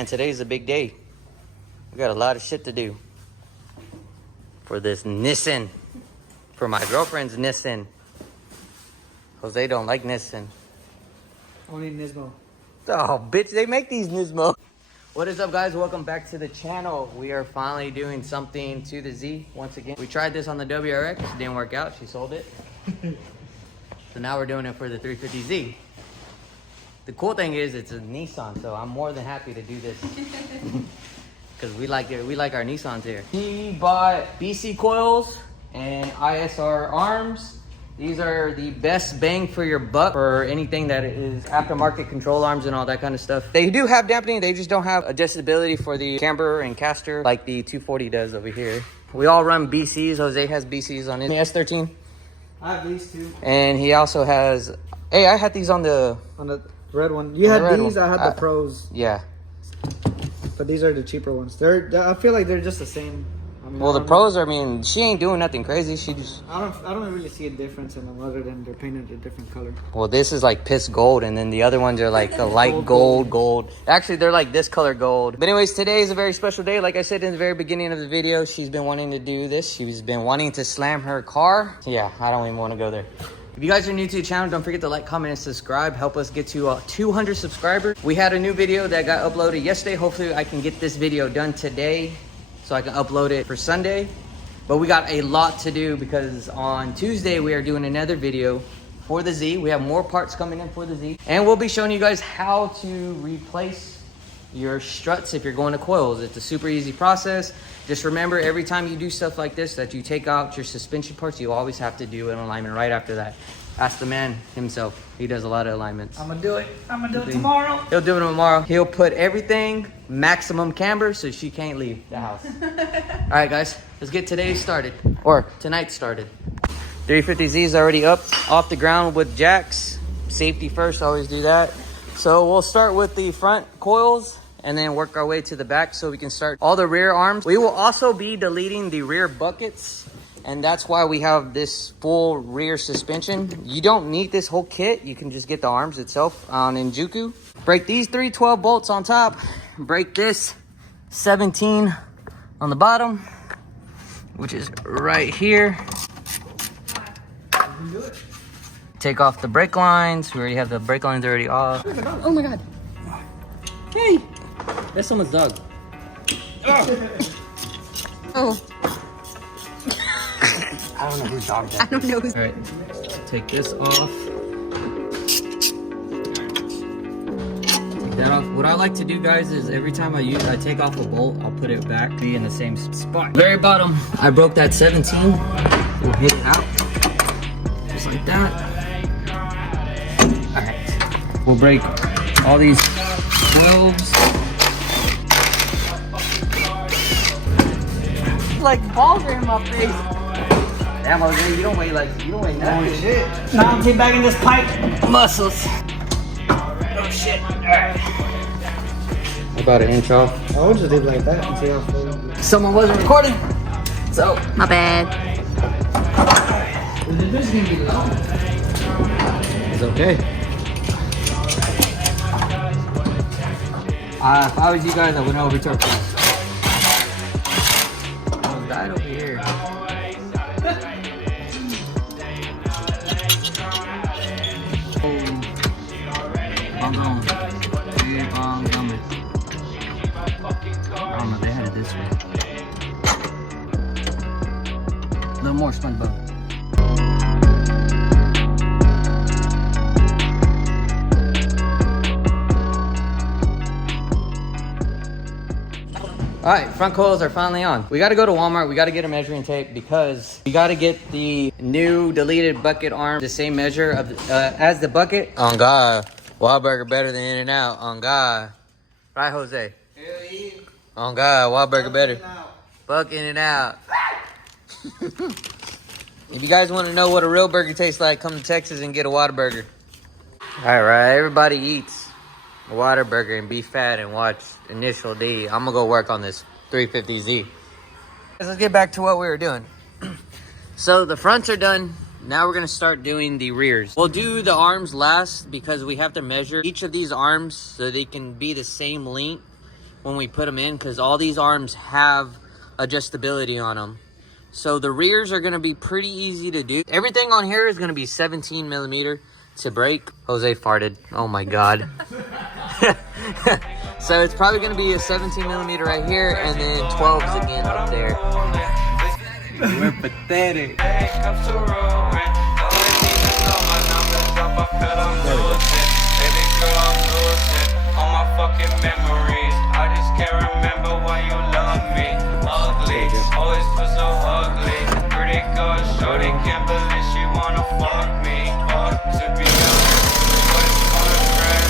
man, today's a big day. We got a lot of shit to do for this Nissan. For my girlfriend's Nissan. Jose don't like Nissan. Only Nismo. Oh, bitch, they make these Nismo. What is up, guys? Welcome back to the channel. We are finally doing something to the Z once again. We tried this on the WRX. It didn't work out. She sold it. So now we're doing it for the 350Z. The cool thing is it's a Nissan, so I'm more than happy to do this. Because we like it. We like our Nissans here. He bought BC coils and ISR arms. These are the best bang for your buck for anything that is aftermarket control arms and all that kind of stuff. They do have dampening, they just don't have adjustability for the camber and caster like the 240 does over here. We all run BCs. Jose has BCs on his S13. I have these two. And he also has, hey, I had these on the red one. You had these, I had the Pros. Yeah. But these are the cheaper ones. I feel like they're just the same. I mean, well, the Pros, I mean, she ain't doing nothing crazy. She just... I don't really see a difference in them other than they're painted a different color. Well, this is like piss gold, and then the other ones are like the light gold. Actually, they're like this color gold. But anyways, today is a very special day. Like I said in the very beginning of the video, she's been wanting to do this. She's been wanting to slam her car. Yeah, I don't even want to go there. If you guys are new to the channel, don't forget to like, comment, and subscribe. Help us get to 200 subscribers. We had a new video that got uploaded yesterday. Hopefully, I can get this video done today so I can upload it for Sunday. But we got a lot to do because on Tuesday, we are doing another video for the Z. We have more parts coming in for the Z. And we'll be showing you guys how to replace your struts if you're going to coils. It's a super easy process. Just remember, every time you do stuff like this, that you take out your suspension parts, you always have to do an alignment right after that. Ask the man himself. He does a lot of alignments. I'm gonna do it. I'm gonna do it tomorrow. He'll do it tomorrow. He'll put everything maximum camber so she can't leave the house. All right, guys, let's get today started. Or tonight started. 350Z is already up off the ground with jacks. Safety first, always do that. So we'll start with the front coils and then work our way to the back so we can start all the rear arms. We will also be deleting the rear buckets, and that's why we have this full rear suspension. You don't need this whole kit. You can just get the arms itself on Injuku. Break these 312 bolts on top. Break this 17 on the bottom, which is right here. Take off the brake lines. We already have the brake lines already off. Oh my God. Hey, that's someone's dog. Oh. I don't know whose dog that is. I don't know who's. All right, take this off. Take that off. What I like to do, guys, is every time I take off a bolt, I'll put it back, be in the same spot. Very bottom, I broke that 17. We'll hit it out, just like that. All right, we'll break all these 12s. Like balls are in my face. Damn, Jose, you don't weigh nothing. Shit. Now I'm back in this pipe. Muscles. Oh shit. Alright. About an inch off. I would just leave it like that and see how full. Someone wasn't recording, so My bad. This is gonna be long. it's okay. If I was you guys, I wouldn't overturn this. Oh, died over here. I'm going. I don't know, they had it this way. A little more SpongeBob. All right, front coils are finally on. We gotta go to Walmart. We gotta get a measuring tape because we gotta get the new deleted bucket arm the same measure of as the bucket. On God, Wahlburger better than In-N-Out. On God, right, Jose? Hell yeah. On God, Wahlburger better. Fuck In-N-Out. If you guys want to know what a real burger tastes like, come to Texas and get a Whataburger. All right, everybody eats a Whataburger and be fat and watch Initial D. I'm gonna go work on this 350Z. Let's get back to what we were doing. So the fronts are done. Now we're gonna start doing the rears. We'll do the arms last because we have to measure each of these arms so they can be the same length when we put them in, because all these arms have adjustability on them. So the rears are going to be pretty easy to do. Everything on here is going to be 17 millimeter to brake. Jose farted. Oh my God. So it's probably going to be a 17 millimeter right here, and then 12s again up there. We're pathetic. Memories. I just can't remember why you love me. Ugly, always was so ugly. Pretty good, shorty can't believe she wanna fuck me. Fuck, to be honest, but it's on a friend.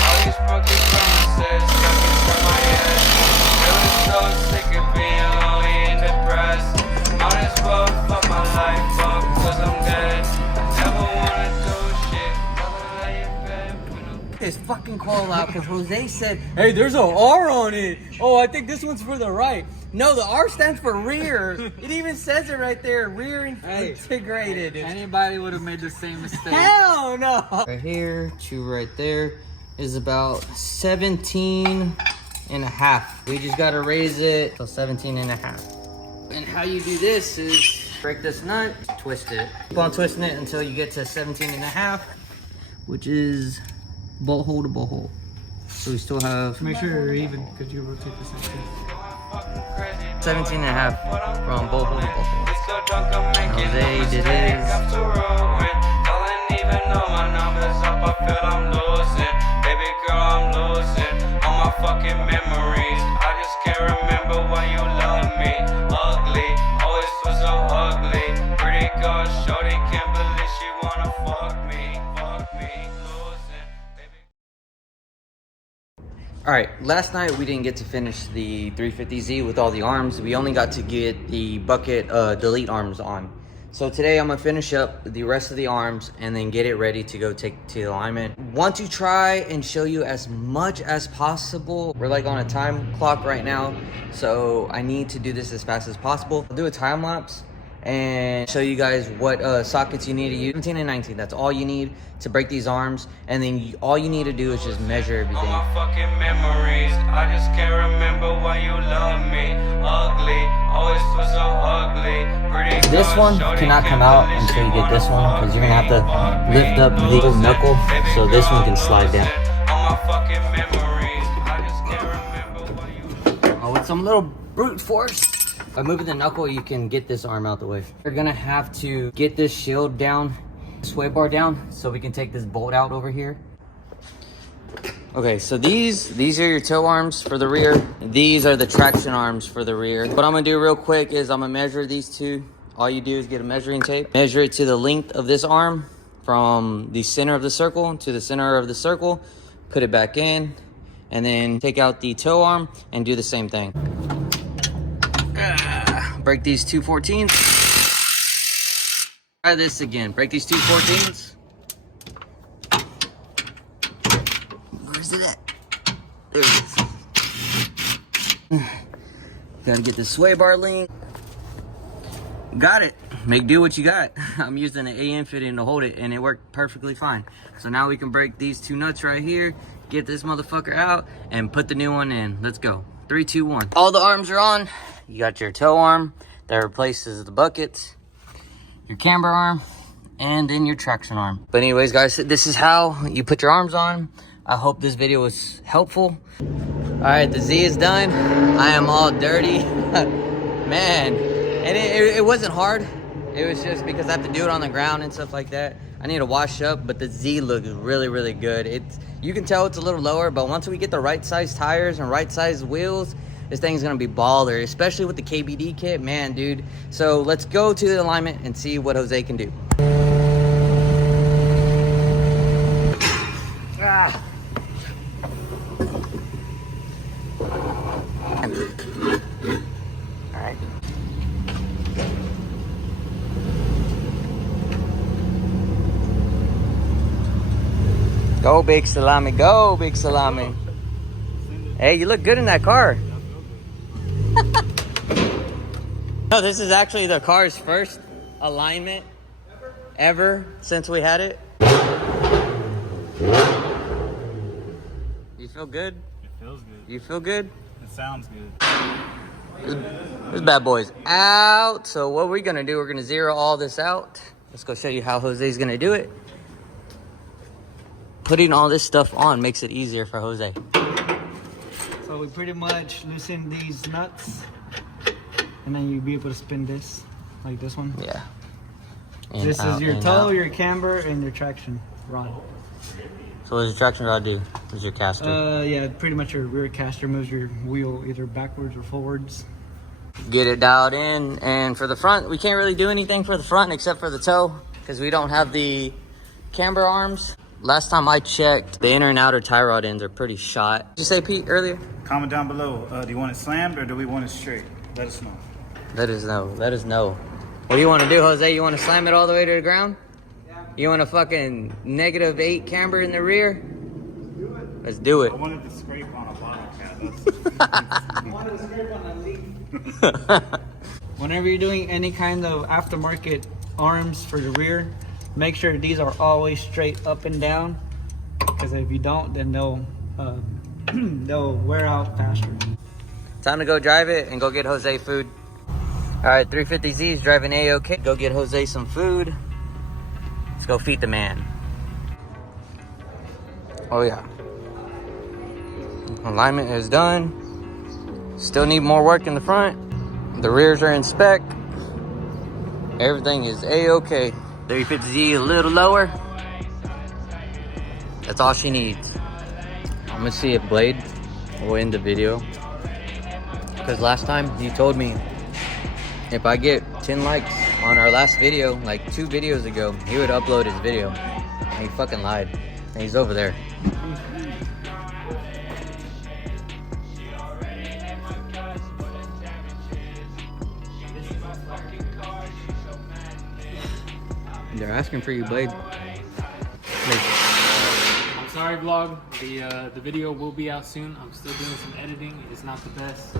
All these broken promises stuck inside my head. Feeling so sick of being lonely and depressed. Might as well fuck my life up, cause I'm dead. Never wanna do shit, rather lay in bed. This fucking coil out because Jose said, hey, there's an R on it. Oh, I think this one's for the right. No, the R stands for rear. It even says it right there, rear integrated. Anybody would have made the same mistake. Hell no. Right here to right there is about 17 and a half. We just got to raise it to 17 and a half. And how you do this is break this nut, twist it. Keep on twisting it until you get to 17 and a half, which is bolt hole to bolt hole. So we still have, Make sure you're even, because you rotate this like this. 17 and a half from bolt hole to bolt hole. Jose did his. Baby girl, I'm losing all my fucking memories. I just can't remember why you love me. Ugly, always was so ugly. Pretty girl, shorty can't believe she wanna fuck me. Fuck me, losing. All right, last night we didn't get to finish the 350Z with all the arms. We only got to get the bucket delete arms on. So today I'm gonna finish up the rest of the arms and then get it ready to go take to the alignment. Want to try and show you as much as possible. We're like on a time clock right now, so I need to do this as fast as possible. I'll do a time lapse and show you guys what sockets you need to use. 17 and 19, that's all you need to break these arms, and then all you need to do is just measure everything. All my fucking memories, I just can't remember why you love me. Ugly, always was so ugly. Pretty This one cannot come out until you get this one, because you're gonna have to lift up the knuckle so this one can slide down. All my fucking memories, I just can't remember why you. Oh, with some little brute force. By moving the knuckle, you can get this arm out the way. You're gonna have to get this shield down, sway bar down, so we can take this bolt out over here. Okay, so these are your toe arms for the rear. These are the traction arms for the rear. What I'm gonna do real quick is I'm gonna measure these two. All you do is get a measuring tape, measure it to the length of this arm from the center of the circle to the center of the circle, put it back in, and then take out the toe arm and do the same thing. Break these 214s. Try this again. Break these 214s. Where's it at? There it is. Gotta get the sway bar link. Got it. Make do what you got. I'm using an AN fitting to hold it, and it worked perfectly fine. So now we can break these two nuts right here, get this motherfucker out, and put the new one in. Let's go. 3, 2, 1. All the arms are on. You got your toe arm that replaces the buckets, your camber arm, and then your traction arm. But anyways, guys, this is how you put your arms on. I hope this video was helpful. All right, the Z is done. I am all dirty. Man, and it wasn't hard. It was just because I have to do it on the ground and stuff like that. I need to wash up, but the Z looks really, really good. You can tell it's a little lower, but once we get the right size tires and right size wheels, this thing's gonna be baller, especially with the KBD kit, man, dude. So let's go to the alignment and see what Jose can do. Ah. All right. Go, big salami. Go, big salami. Hey, you look good in that car. No, this is actually the car's first alignment ever since we had it. You feel good? It feels good. You feel good? It sounds good. This bad boy's out. So what we're gonna do, we're gonna zero all this out. Let's go show you how Jose's gonna do it. Putting all this stuff on makes it easier for Jose. So we pretty much loosen these nuts, and then you'll be able to spin this, like this one. Yeah. This is your toe, your camber, and your traction rod. So what does your traction rod do? Is your caster? Yeah, pretty much your rear caster moves your wheel either backwards or forwards. Get it dialed in. And for the front, we can't really do anything for the front except for the toe because we don't have the camber arms. Last time I checked, the inner and outer tie rod ends are pretty shot. Did you say, Pete, earlier? Comment down below. Do you want it slammed or do we want it straight? Let us know. Let us know. Let us know. What do you want to do, Jose? You want to slam it all the way to the ground? Yeah. You want a fucking -8 camber in the rear? Do it. Let's do it. I wanted to scrape on a bottle cap. I wanted to scrape on a leaf. Whenever you're doing any kind of aftermarket arms for the rear, make sure these are always straight up and down, because if you don't, then they'll wear out faster. Time to go drive it and go get Jose food. All right, 350Z is driving A-OK. Go get Jose some food. Let's go feed the man. Oh yeah. Alignment is done. Still need more work in the front. The rears are in spec. Everything is A-OK. 350Z a little lower. That's all she needs. I'm gonna see if Blade will end the video. Because last time he told me if I get 10 likes on our last video, like 2 videos ago, he would upload his video. And he fucking lied. And he's over there. They're asking for you, Blade. I'm sorry, vlog. The video will be out soon. I'm still doing some editing. It's not the best.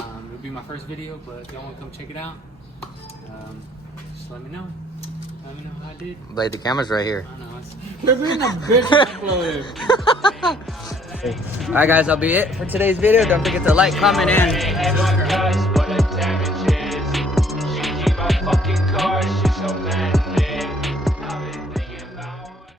It'll be my first video, but if y'all want to come check it out, just let me know. Let me know how I did. Blade, the camera's right here. I know. You're being a bitch exploder. Alright guys, that'll be it for today's video. Don't forget to like, comment, and